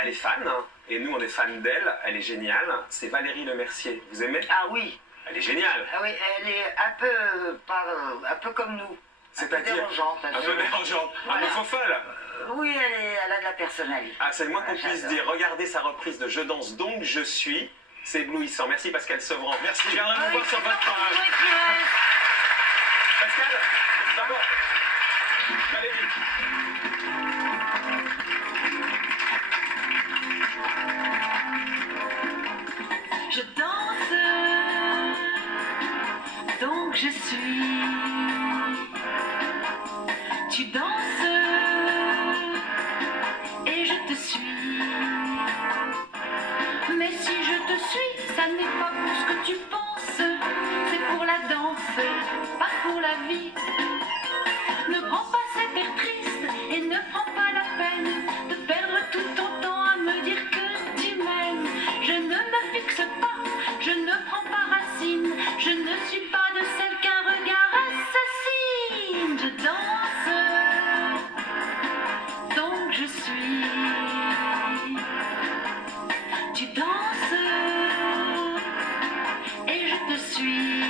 elle est fan, hein, et nous on est fans d'elle, elle est géniale. C'est Valérie Lemercier. Vous aimez? Ah oui. Elle est géniale. Ah oui, elle est un peu comme nous. C'est-à-dire dérangeante. Un peu dérangeante, un peu faux folle. Oui, elle a de la personnalité. Ah, c'est le moins qu'on puisse dire. Regardez sa reprise de Je danse donc je suis. C'est éblouissant. Merci Pascal Sevran. Merci. Je viendrai vous voir sur votre page. Pascal, d'abord, Valérie. Je danse, donc je suis. Tu danses, et je te suis. Mais si je te suis, ça n'est pas pour ce que tu penses. C'est pour la danse, pas pour la vie. Ne prends pas cet air triste et ne prends pas la peine de perdre tout ton temps à me dire que tu m'aimes. Je ne me fixe pas, je ne prends pas racine. Je ne suis pas de celle qu'un regard assassine. Je danse, donc je suis. Tu danses et je te suis.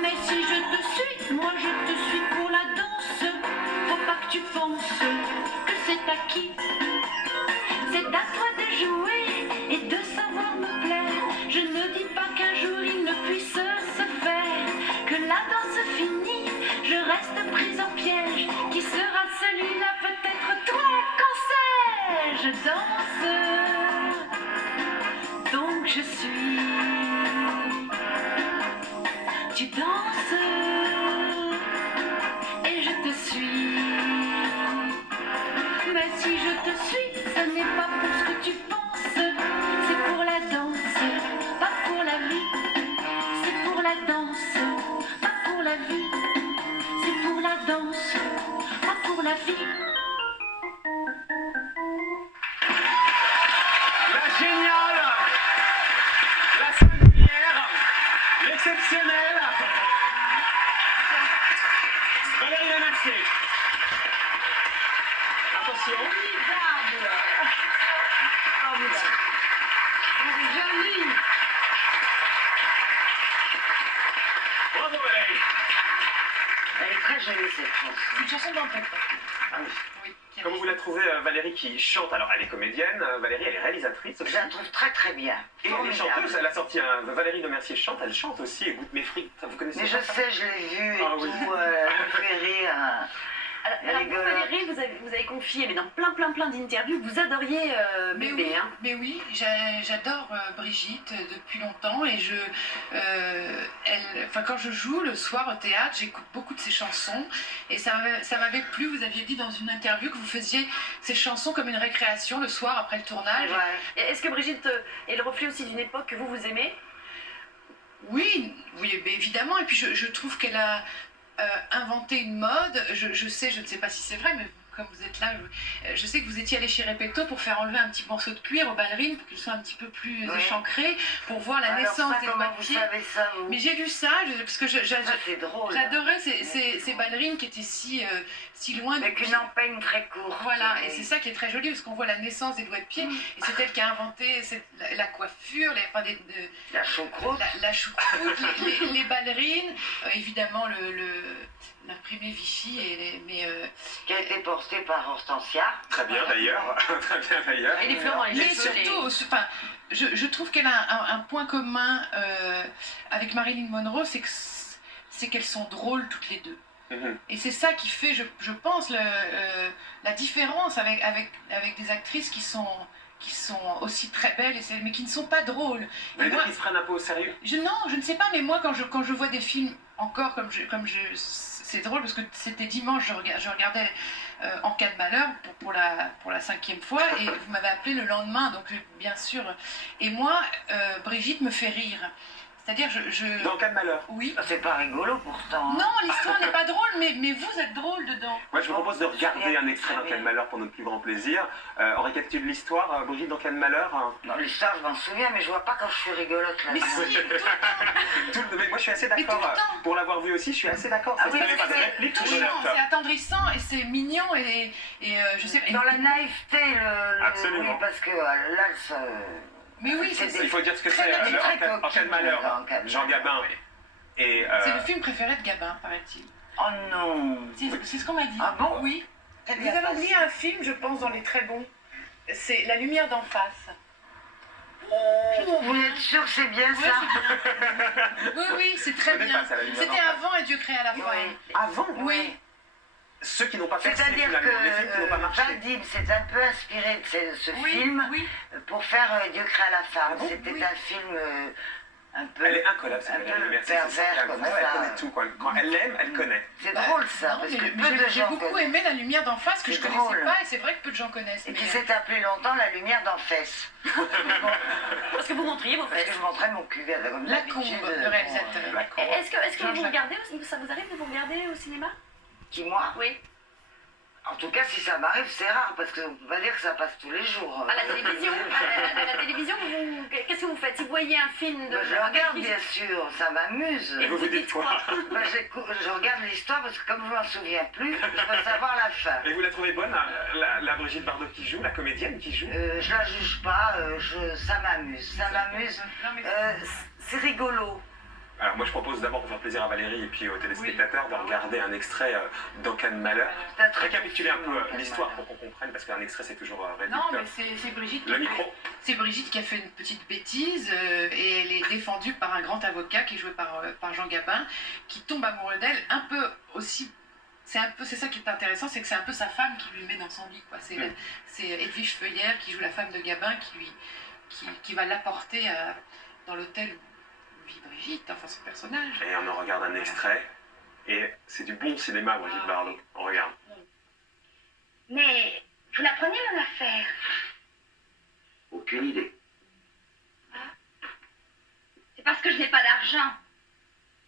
Mais si je te suis, moi je te suis pour la danse. Faut pas que tu penses que c'est acquis. C'est à toi de jouer et de savoir me plaire. Je ne dis pas qu'un jour il ne puisse se faire. Que la danse finie, je reste prise en piège. Qui sera celui-là, peut-être toi, qu'en sais-je? Je danse, donc je suis. Tu danses et je te suis. Mais si je te suis, ce n'est pas pour ce que tu penses. C'est pour la danse, pas pour la vie. C'est pour la danse, pas pour la vie. C'est pour la danse, pas pour la vie. La géniale, la singulière, l'exceptionnelle, Valérie Lemercier. Attention. Bravo Valérie. Elle est très jolie cette chanson. Une chanson dans le peuple. Ah oui. Oui. Comment vous la trouvez, Valérie, qui chante? Alors, elle est comédienne, Valérie, elle est réalisatrice. Je la trouve très très bien. Et elle est chanteuse, elle a sorti un... Valérie Lemercier chante, elle chante aussi, et goûte mes frites. Vous connaissez Mais ça? je sais, je l'ai vue et Ah oui. tout, elle me fait rire. Alors vous, Valérie, vous avez confié, mais dans plein d'interviews, vous adoriez Mais Bébé. oui, Hein. mais oui, j'adore Brigitte depuis longtemps et quand je joue le soir au théâtre, j'écoute beaucoup de ses chansons et ça m'avait plu. Vous aviez dit dans une interview que vous faisiez ces chansons comme une récréation le soir après le tournage. Ouais. Est-ce que Brigitte est le reflet aussi d'une époque que vous aimez? Oui, évidemment. Et puis je trouve qu'elle a inventé une mode. Je sais, je ne sais pas si c'est vrai, mais comme vous êtes là, je sais que vous étiez allé chez Repetto pour faire enlever un petit morceau de cuir aux ballerines pour qu'elles soient un petit peu plus échancrées, pour voir la naissance des doigts de pied. Vous savez ça, vous? Mais j'ai lu ça, parce que c'est drôle. j'adorais ces ballerines qui étaient si loin. Avec une empeigne très courte. Voilà, et c'est ça qui est très joli, parce qu'on voit la naissance des doigts de pied, et c'est elle qui a inventé la coiffure, la choucroute, la choucroute, les ballerines, évidemment l'imprimé Vichy, qui a été porté par Hortensia. Très bien d'ailleurs, très bien d'ailleurs. Et les fleurs dans les mais cheveux. surtout, je trouve qu'elle a un point commun avec Marilyn Monroe, c'est qu'elles sont drôles toutes les deux. Et c'est ça qui fait, je pense, la différence avec des actrices qui sont aussi très belles, mais qui ne sont pas drôles. Vous voulez dire qu'ils se prennent un peu au sérieux? Non, je ne sais pas, mais moi, quand je vois des films, encore c'est drôle, parce que c'était dimanche, je regardais En cas de malheur pour la 5e fois, et vous m'avez appelé le lendemain, donc bien sûr. Et moi, Brigitte me fait rire. C'est-à-dire, Dans quel malheur? Oui. C'est pas rigolo pourtant. Non, l'histoire n'est pas drôle, mais vous êtes drôle dedans. Moi, je vous propose de regarder un extrait dans Quel malheur pour notre plus grand plaisir. On récapitule l'histoire. Brigitte, dans Quel malheur? Non, l'histoire, je m'en souviens, mais je vois pas quand je suis rigolote là. Mais si, Mais moi, je suis assez Mais tout d'accord. le temps. Pour l'avoir vu aussi, je suis assez d'accord. Ah Ça oui, se fait parce pas de que réplique, tout touchant, le c'est attendrissant et c'est mignon et je sais pas. Dans la naïveté, Absolument. oui, parce que là, ça... Mais oui, c'est Il faut dire ce que Très c'est. bien, très En Quel coquine, malheur, dans Quel Jean malheur. Gabin et... c'est le film préféré de Gabin, paraît-il. Oh non. C'est ce qu'on m'a dit. Ah bon? Oui. Elle Vous lui a avez pas oublié un film, je pense, dans les très bons. C'est La lumière d'en face. Vous êtes sûr que c'est bien Ouais, ça? c'est bien. Oui, c'est très Je connais bien. pas ça, La lumière C'était d'en face. avant et Dieu créa la fin. Oui. Avant, Oui. ceux qui n'ont pas percé C'est-à-dire finalement, les films qui n'ont pas que marché. Vadim s'est un peu inspiré de ce Oui, film oui. pour faire Dieu créa la femme. Ah bon? C'était Oui. un film un peu... Elle est incollable, cette un Valérie peu Lemercier, c'est ça qui est pervers comme incroyable, elle ça. connaît tout, quoi. Quand elle l'aime, elle connaît. C'est drôle ça, Non, parce mais que j'ai- peu de j'ai gens beaucoup connaissent. aimé La lumière d'en face que C'est je connaissais drôle. pas et c'est vrai que peu de gens connaissent. Et mais, qui s'est appelé longtemps La lumière d'en fesses. Parce que vous montriez vos Parce que fesses. je montrais mon cul comme Lacombe, d'habitude, le réalisateur. La con. Est-ce que vous Jean-Jacques. regardez, ça vous arrive de vous regarder au cinéma? Qui, moi? Oui. En tout cas, si ça m'arrive, c'est rare, parce qu'on peut pas dire que ça passe tous les jours. À la télévision, à la télévision, qu'est-ce que vous faites? Si vous voyez un film de... Bah, je regarde, bien sûr, ça m'amuse. Et Vous vous dites quoi? Bah, je regarde l'histoire, parce que comme je m'en souviens plus, je veux savoir la fin. Et vous la trouvez bonne, la Brigitte Bardot qui joue, la comédienne qui joue? Je la juge pas, ça m'amuse. Ça m'amuse. Non, mais C'est rigolo. Alors moi je propose d'abord pour faire plaisir à Valérie et puis aux téléspectateurs de regarder un extrait dans Quel malheur. C'est un très Récapituler un bon peu film, Quel l'histoire malheur. pour qu'on comprenne, parce qu'un extrait c'est toujours non, réducteur. mais c'est Brigitte. Le micro. C'est Brigitte qui a fait une petite bêtise et elle est défendue par un grand avocat qui est joué par Jean Gabin, qui tombe amoureux d'elle un peu aussi. C'est ça qui est intéressant, c'est que c'est un peu sa femme qui lui met dans son lit, quoi. C'est Edwige Feuillère qui joue la femme de Gabin qui va l'apporter dans l'hôtel où vit Brigitte, enfin son personnage. Et on en regarde un extrait. Et c'est du bon cinéma, Brigitte Bardot. On regarde. Mais vous la prenez mon affaire? Aucune idée. C'est parce que je n'ai pas d'argent.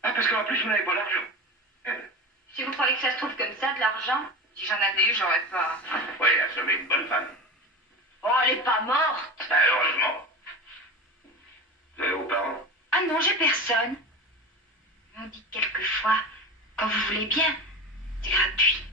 Ah, parce qu'en plus vous n'avez pas d'argent. Si vous croyez que ça se trouve comme ça, de l'argent, si j'en avais eu, j'aurais pas. Oui, elle a sauvé une bonne femme. Oh, elle est pas morte. Bah, heureusement. Vous avez vos parents? Ah non, j'ai personne. On dit quelquefois, quand vous voulez bien, c'est gratuit.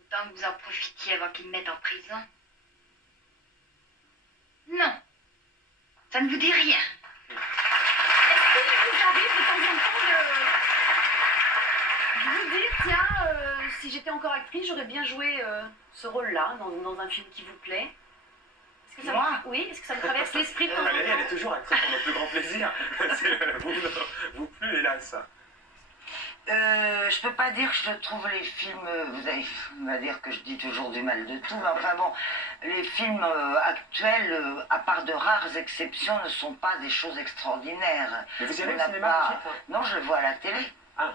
Autant que vous en profitiez avant qu'ils me mettent en prison. Non, ça ne vous dit rien. Est-ce qu'il vous arrive de temps en temps de vous dire, tiens, si j'étais encore actrice, j'aurais bien joué ce rôle-là dans un film qui vous plaît? Est-ce que ça Moi? Oui, est-ce que ça me traverse l'esprit de temps en Valérie, elle est temps? toujours actrice pour notre plus grand plaisir. Vous plus, hélas. Je peux pas dire que je trouve les films, on va dire que je dis toujours du mal de tout, mais enfin bon, les films actuels, à part de rares exceptions, ne sont pas des choses extraordinaires. Mais vous y On allez au n'a cinéma, pas- Brigitte? Non, je le vois à la télé, Ah,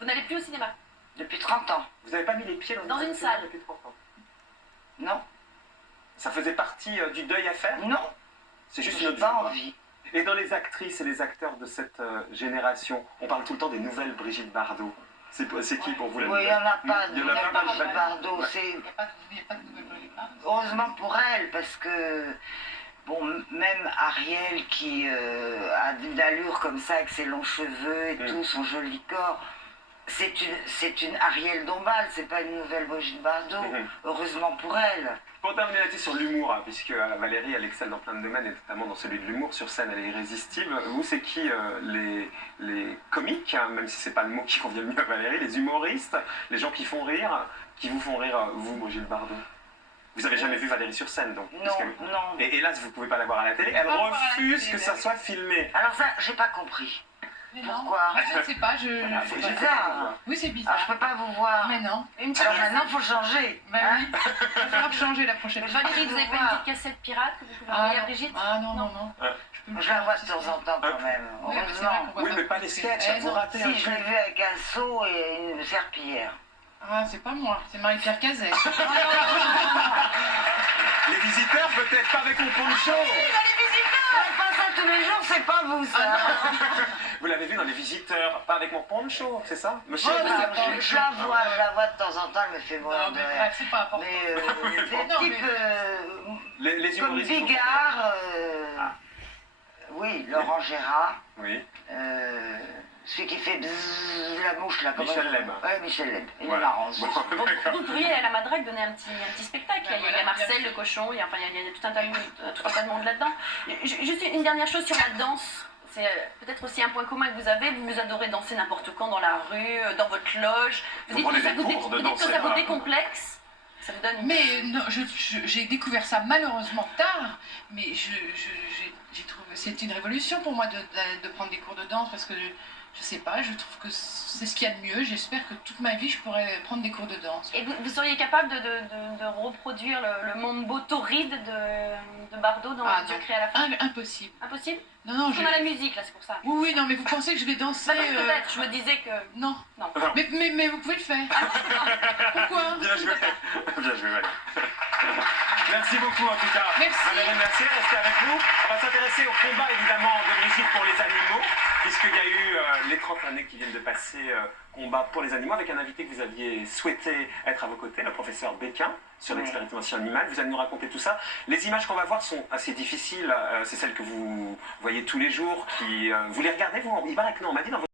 Vous n'allez plus au cinéma? depuis 30 ans. vous n'avez pas mis les pieds Dans une salle. depuis 30 ans? Non, Ça faisait partie du deuil à faire? non, C'est juste j'ai une autre pas vie, quoi. envie. Et dans les actrices et les acteurs de cette génération, on parle tout le temps des nouvelles Brigitte Bardot. C'est qui pour vous la Oui, il nouvelle? n'y en a pas, Il y en a pas, Brigitte pas. Bardot, Ouais. c'est... Il n'y a pas de nouvelles Brigitte Bardot. Heureusement pour elle, parce que, bon, même Ariel qui a une allure comme ça, avec ses longs cheveux et tout, son joli corps, c'est une Ariel Dombal, c'est pas une nouvelle Brigitte Bardot. Heureusement pour elle. Pour terminer là-dessus sur l'humour, puisque Valérie, elle excelle dans plein de domaines, et notamment dans celui de l'humour, sur scène, elle est irrésistible. Vous, c'est qui les comiques, même si c'est pas le mot qui convient le mieux à Valérie, les humoristes, les gens qui font rire, qui vous font rire, vous, Brigitte Bardot? Vous avez jamais vu Valérie sur scène, donc? Non, puisque- non. Et hélas, vous pouvez pas la voir à la télé. Elle pas voir à la refuse télé, que ça mais- soit filmé. Alors ça, j'ai pas compris. Mais non. Pourquoi? Je ne sais pas, C'est bizarre. Oui, c'est Alors, bizarre. je peux pas vous voir. Mais non. Une petite Alors cassette. maintenant, faut changer. Bah hein. oui. Il va falloir changer la prochaine fois. Valérie, vous avez pas une petite cassette pirate que vous pouvez envoyer à Brigitte? Ah non, non, non. Ah. Je peux me Je la faire vois un de petit temps en temps quand même. Oui, mais c'est vrai Heureusement. qu'on voit Oui, mais pas les sketchs, Eh vous non. ratez un Si, je l'ai truc. vu avec un seau et une serpillière. Ah, c'est pas moi, c'est Marie-Pierre Cazet. Les visiteurs, peut-être pas avec mon poncho. On passe ça tous les jours, c'est pas vous ça. Vous l'avez vu dans Les Visiteurs, pas avec mon poncho, c'est ça, monsieur? Oh, mais Ah, c'est pas je la vois de temps en temps, elle me fait mourir Non, de mais rire. bref, c'est pas important. Mais des Non, types Les comme humoristes. Bigard, Ah. oui, Laurent Gérard, Oui. celui qui fait bzzz, la mouche là. comment Michel il- Leb. Ouais, Michel Leb. Il est Voilà. marrant. Bon, Vous d'accord. pourriez à la Madrague donner un petit spectacle. Ben Il y a voilà, Marcel, bien le cochon, il y a tout un tas de monde là-dedans. Juste une dernière chose sur la danse. C'est peut-être aussi un point commun que vous avez. Vous adorez danser n'importe quand dans la rue, dans votre loge. Vous prenez des cours de vous dites danse, que ça vous là. décomplexe. Ça vous donne une... Mais non, j'ai découvert ça malheureusement tard, mais j'ai trouvé c'est une révolution pour moi de prendre des cours de danse parce que je sais pas, je trouve que c'est ce qu'il y a de mieux. J'espère que toute ma vie je pourrais prendre des cours de danse. Et vous seriez capable de reproduire le mambo torride de Bardot dans Ah, Dieu non. créé à la fin? Impossible. Impossible? Non, non, On a la musique là, c'est pour ça. Oui, oui, non, mais vous pensez que je vais danser Bah, peut-être, je me disais que... Non. Non. Mais vous pouvez le faire. Pourquoi? Bien joué. Bien joué, Valérie. Merci beaucoup en tout cas. Merci. Valérie, merci. Restez avec nous. On va s'intéresser au combat évidemment de Brigitte pour les animaux, puisqu'il y a eu les 30 années qui viennent de passer combat pour les animaux avec un invité que vous aviez souhaité être à vos côtés, le professeur Béquin, sur Oui. l'expérimentation animale. Vous allez nous raconter tout ça. Les images qu'on va voir sont assez difficiles. C'est celles que vous voyez tous les jours. Vous les regardez, vous? Il paraît que non. On m'a dit dans votre